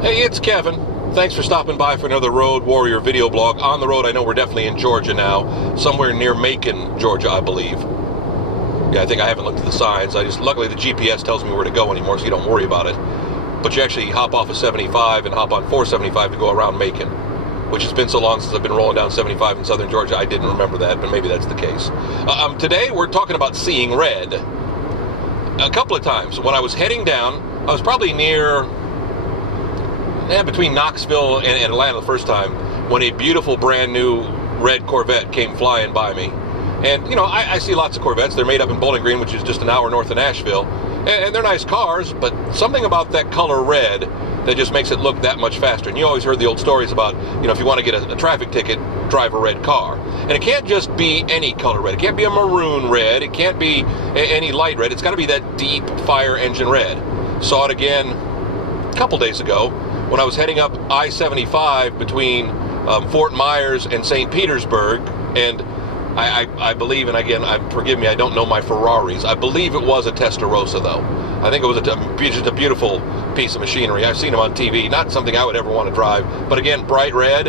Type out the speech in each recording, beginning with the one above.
Hey, it's Kevin. Thanks for stopping by for another Road Warrior video blog. On the road, I know we're definitely in Georgia now, somewhere near Macon, Georgia, I believe. Yeah, I think I haven't looked at the signs. Luckily the GPS tells me where to go anymore, so you don't worry about it. But you actually hop off of 75 and hop on 475 to go around Macon, which has been so long since I've been rolling down 75 in southern Georgia, I didn't remember that, but maybe that's the case. Today, we're talking about seeing red. A couple of times, when I was heading down, I was probably near between Knoxville and Atlanta the first time, when a beautiful brand new red Corvette came flying by me. And, you know, I see lots of Corvettes. They're made up in Bowling Green, which is just an hour north of Nashville. And they're nice cars, but something about that color red that just makes it look that much faster. And you always heard the old stories about, you know, if you want to get a traffic ticket, drive a red car. And it can't just be any color red. It can't be a maroon red. It can't be any light red. It's got to be that deep fire engine red. Saw it again a couple days ago when I was heading up I-75 between Fort Myers and St. Petersburg, and I believe, and again, forgive me, I don't know my Ferraris. I believe it was a Testarossa, though. I think it was just a beautiful piece of machinery. I've seen them on TV. Not something I would ever want to drive, but again, bright red.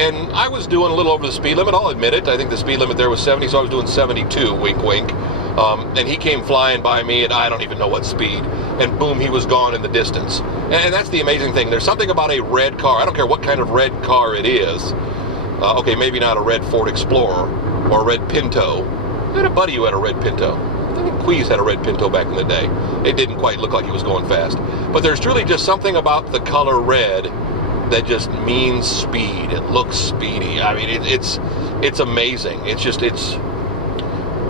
And I was doing a little over the speed limit, I'll admit it. I think the speed limit there was 70, so I was doing 72, wink, wink. And he came flying by me at I don't even know what speed. And boom, he was gone in the distance. And that's the amazing thing. There's something about a red car. I don't care what kind of red car it is. Okay, maybe not a red Ford Explorer or a red Pinto. I had a buddy who had a red Pinto. I think Queez had a red Pinto back in the day. It didn't quite look like he was going fast. But there's truly just something about the color red that just means speed. It looks speedy. I mean, it's amazing.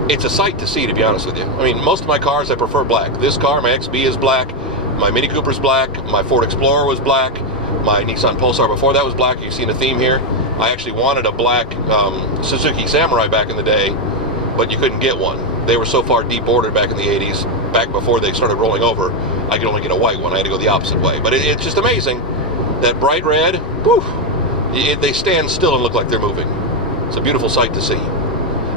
It's a sight to see, to be honest with you. I mean, most of my cars, I prefer black. This car, my XB, is black. My Mini Cooper's black. My Ford Explorer was black. My Nissan Pulsar before that was black. You've seen a theme here. I actually wanted a black Suzuki Samurai back in the day, but you couldn't get one. They were so far deep-ordered back in the 80s, back before they started rolling over, I could only get a white one. I had to go the opposite way. But it's just amazing. That bright red, whew, they stand still and look like they're moving. It's a beautiful sight to see.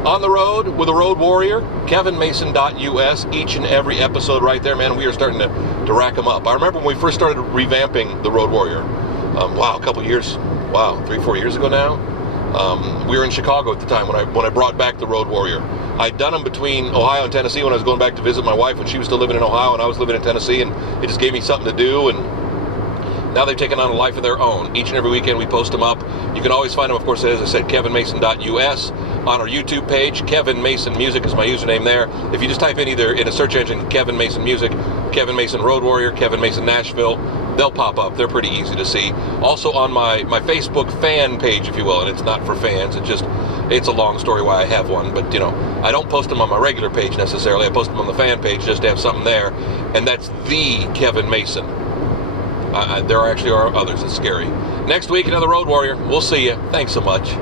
On the road with a Road Warrior, kevinmason.us, each and every episode right there, man. We are starting to rack them up. I remember when we first started revamping the Road Warrior. A couple years, 3-4 years ago now. We were in Chicago at the time when I brought back the Road Warrior. I'd done them between Ohio and Tennessee when I was going back to visit my wife when she was still living in Ohio and I was living in Tennessee, and it just gave me something to do. And now they've taken on a life of their own. Each and every weekend we post them up. You can always find them, of course, as I said, kevinmason.us. On our YouTube page, Kevin Mason Music is my username there. If you just type in either in a search engine, Kevin Mason Music, Kevin Mason Road Warrior, Kevin Mason Nashville, they'll pop up. They're pretty easy to see. Also on my Facebook fan page, if you will, and it's not for fans. It's a long story why I have one, but, you know, I don't post them on my regular page necessarily. I post them on the fan page just to have something there, and that's the Kevin Mason. There actually are others. It's scary. Next week, another Road Warrior. We'll see you. Thanks so much.